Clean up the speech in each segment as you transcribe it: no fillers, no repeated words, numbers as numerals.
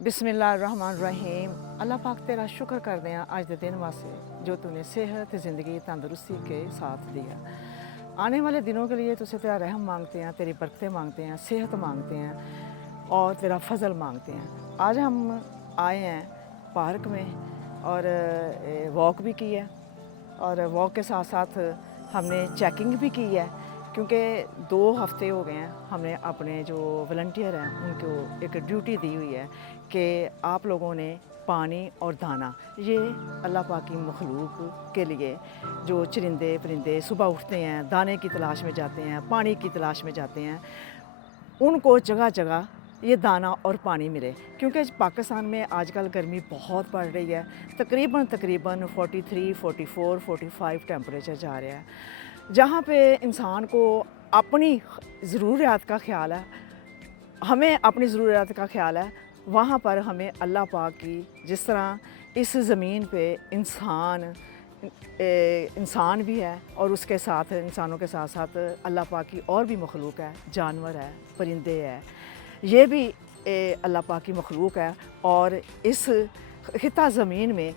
बिस्मिल्लाहिर्रहमानिर्रहीम। अल्लाह पाक तेरा शुक्र करते हैं आज के दिन वास्ते जो तूने सेहत ज़िंदगी तंदुरुस्ती के साथ दिया। आने वाले दिनों के लिए तुझसे तेरा रहम मांगते हैं, तेरी बरकतें मांगते हैं, सेहत मांगते हैं और तेरा फजल मांगते हैं। आज हम आए हैं पार्क में और वॉक भी की है और वॉक के साथ साथ हमने चेकिंग भी की है, क्योंकि 2 हफ्ते हो गए हैं हमने अपने जो वॉलंटियर हैं उनको एक ड्यूटी दी हुई है कि आप लोगों ने पानी और दाना, ये अल्लाह पाक की मखलूक के लिए जो चरिंदे परिंदे सुबह उठते हैं, दाने की तलाश में जाते हैं, पानी की तलाश में जाते हैं, उनको जगह जगह ये दाना और पानी मिले। क्योंकि पाकिस्तान में आजकल गर्मी बहुत बढ़ रही है, तकरीबन 43, 44, 45 टेम्परेचर जा रहा है। जहाँ पे इंसान को अपनी ज़रूरियात का ख्याल है, हमें अपनी ज़रूरियात का ख्याल है, वहाँ पर हमें अल्लाह पाक की, जिस तरह इस ज़मीन पे इंसान भी है और उसके साथ इंसानों के साथ साथ अल्लाह पाक की और भी मखलूक है, जानवर है, परिंदे है, ये भी अल्लाह पाक की मखलूक है और इस खिता ज़मीन में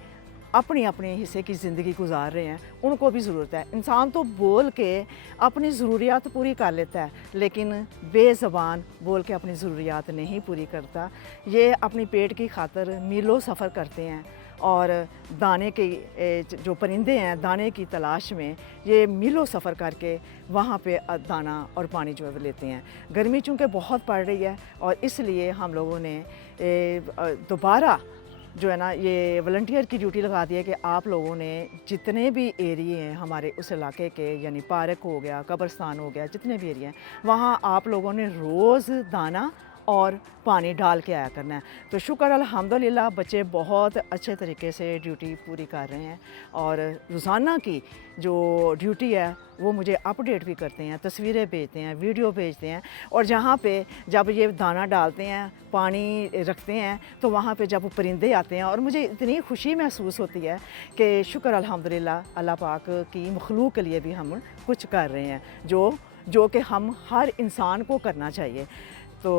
अपनी अपने हिस्से की ज़िंदगी गुजार रहे हैं, उनको भी ज़रूरत है। इंसान तो बोल के अपनी ज़रूरियात पूरी कर लेता है, लेकिन बेज़बान बोल के अपनी ज़रूरियात नहीं पूरी करता। ये अपनी पेट की खातिर मीलों सफ़र करते हैं और दाने के जो परिंदे हैं दाने की तलाश में ये मीलों सफ़र करके वहाँ पे दाना और पानी जो है लेते हैं। गर्मी चूँकि बहुत पड़ रही है और इसलिए हम लोगों ने दोबारा जो है ना ये वॉलंटियर की ड्यूटी लगा दी है कि आप लोगों ने जितने भी एरिए हैं हमारे उस इलाके के, यानी पार्क हो गया, कब्रस्तान हो गया, जितने भी एरिए हैं वहाँ आप लोगों ने रोज़ दाना और पानी डाल के आया करना है। तो शुक्र अल्हम्दुलिल्लाह बच्चे बहुत अच्छे तरीके से ड्यूटी पूरी कर रहे हैं और रोज़ाना की जो ड्यूटी है वो मुझे अपडेट भी करते हैं, तस्वीरें भेजते हैं, वीडियो भेजते हैं। और जहाँ पे जब ये दाना डालते हैं, पानी रखते हैं, तो वहाँ पे जब परिंदे आते हैं और मुझे इतनी खुशी महसूस होती है कि शुक्र अल्हम्दुलिल्लाह अल्लाह पाक की मखलूक के लिए भी हम कुछ कर रहे हैं जो कि हम हर इंसान को करना चाहिए। तो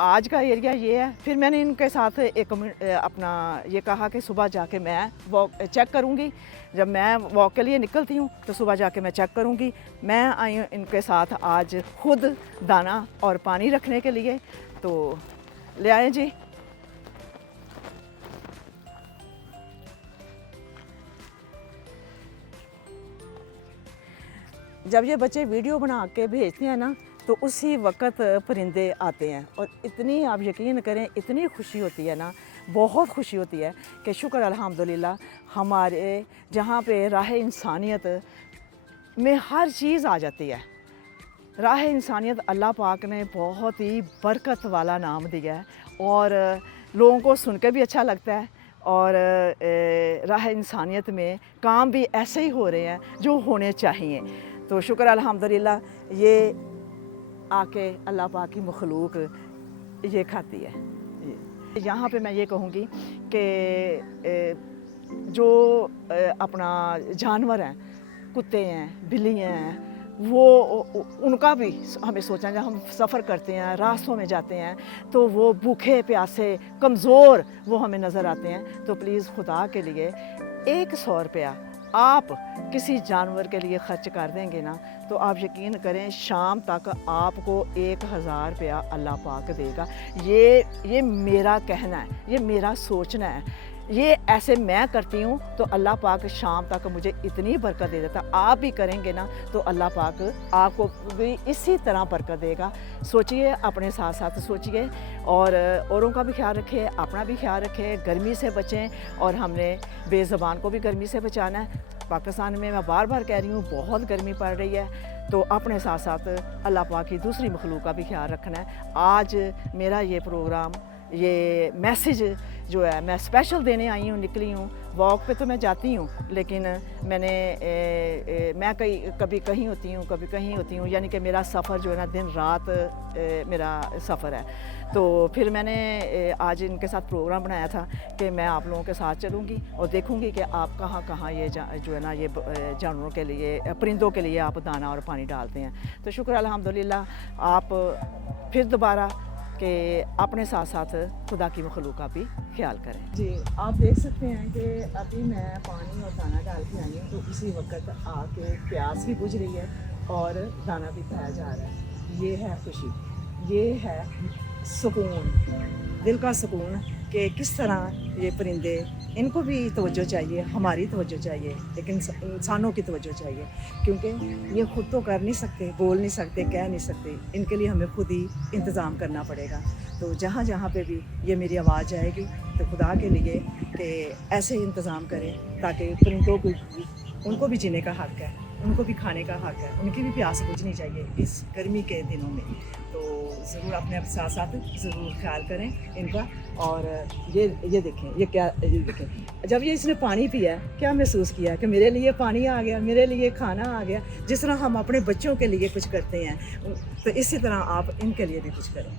आज का एरिया ये है। फिर मैंने इनके साथ अपना ये कहा कि सुबह जाके मैं वॉक चेक करूँगी। जब मैं वॉक के लिए निकलती हूँ तो सुबह जाके मैं चेक करूँगी। मैं आई हूँ इनके साथ आज खुद दाना और पानी रखने के लिए, तो ले आए जी। जब ये बच्चे वीडियो बना के भेजते हैं ना तो उसी वक्त परिंदे आते हैं और इतनी, आप यकीन करें, इतनी खुशी होती है ना, बहुत खुशी होती है कि शुक्र अल्हम्दुलिल्लाह हमारे जहाँ पे राह इंसानियत में हर चीज़ आ जाती है। राह इंसानियत अल्लाह पाक ने बहुत ही बरकत वाला नाम दिया है और लोगों को सुन के भी अच्छा लगता है और राह इंसानियत में काम भी ऐसे ही हो रहे हैं जो होने चाहिए। तो शुक्र अल्हम्दुलिल्लाह ये आके अल्लाह पाक की मखलूक ये खाती है। यहाँ पे मैं ये कहूँगी कि जो अपना जानवर हैं, कुत्ते हैं, बिल्लियाँ हैं, वो उनका भी हमें सोचना चाहिए। हम सफ़र करते हैं, रास्तों में जाते हैं तो वो भूखे प्यासे कमज़ोर वो हमें नज़र आते हैं। तो प्लीज़ खुदा के लिए 100 रुपया आप किसी जानवर के लिए ख़र्च कर देंगे ना, तो आप यकीन करें शाम तक आपको 1000 रुपया अल्लाह पाक देगा। ये मेरा कहना है, ये मेरा सोचना है, ये ऐसे मैं करती हूँ तो अल्लाह पाक शाम तक मुझे इतनी बरकत दे देता। आप भी करेंगे ना तो अल्लाह पाक आपको भी इसी तरह बरकत देगा। सोचिए, अपने साथ साथ सोचिए और औरों का भी ख्याल रखें, अपना भी ख्याल रखें, गर्मी से बचें और हमने बेज़बान को भी गर्मी से बचाना है। पाकिस्तान में मैं बार बार कह रही हूँ बहुत गर्मी पड़ रही है, तो अपने साथ साथ अल्लाह पाक की दूसरी मखलूक का भी ख्याल रखना है। आज मेरा ये प्रोग्राम, ये मैसेज जो है मैं स्पेशल देने आई हूँ, निकली हूँ। वॉक पे तो मैं जाती हूँ लेकिन मैं कभी कहीं होती हूँ, कभी कहीं होती हूँ, यानी कि मेरा सफ़र जो है ना दिन रात मेरा सफ़र है। तो फिर मैंने आज इनके साथ प्रोग्राम बनाया था कि मैं आप लोगों के साथ चलूँगी और देखूँगी कि आप कहाँ कहाँ ये जो है ना ये जानवरों के लिए, परिंदों के लिए आप दाना और पानी डालते हैं। तो शुक्र अल्हम्दुलिल्लाह आप फिर दोबारा کہ اپنے ساتھ ساتھ خدا کی مخلوق کا بھی خیال کریں. جی آپ دیکھ سکتے ہیں کہ ابھی میں پانی اور دانہ ڈال کے آئی ہوں تو اسی وقت آ کے پیاس بھی بجھ رہی ہے اور دانہ بھی کھایا جا رہا ہے. یہ ہے خوشی, یہ ہے سکون, دل کا سکون کہ کس طرح یہ پرندے, ان کو بھی توجہ چاہیے, ہماری توجہ چاہیے, لیکن انسانوں کی توجہ چاہیے, کیونکہ یہ خود تو کر نہیں سکتے, بول نہیں سکتے, کہہ نہیں سکتے, ان کے لیے ہمیں خود ہی انتظام کرنا پڑے گا. تو جہاں جہاں پہ بھی یہ میری آواز جائے گی تو خدا کے لیے کہ ایسے انتظام کریں تاکہ پرندوں کو, ان کو بھی جینے کا حق ہے, ان کو بھی کھانے کا حق ہے, ان کی بھی پیاس بجھنی چاہیے اس گرمی کے دنوں میں. تو ضرور اپنے ساتھ ساتھ ضرور خیال کریں ان کا. اور یہ دیکھیں, یہ کیا, یہ دیکھیں جب یہ اس نے پانی پیا کیا محسوس کیا کہ میرے لیے پانی آ گیا, میرے لیے کھانا آ گیا. جس طرح ہم اپنے بچوں کے لیے کچھ کرتے ہیں تو اسی طرح آپ ان کے لیے بھی کچھ کریں.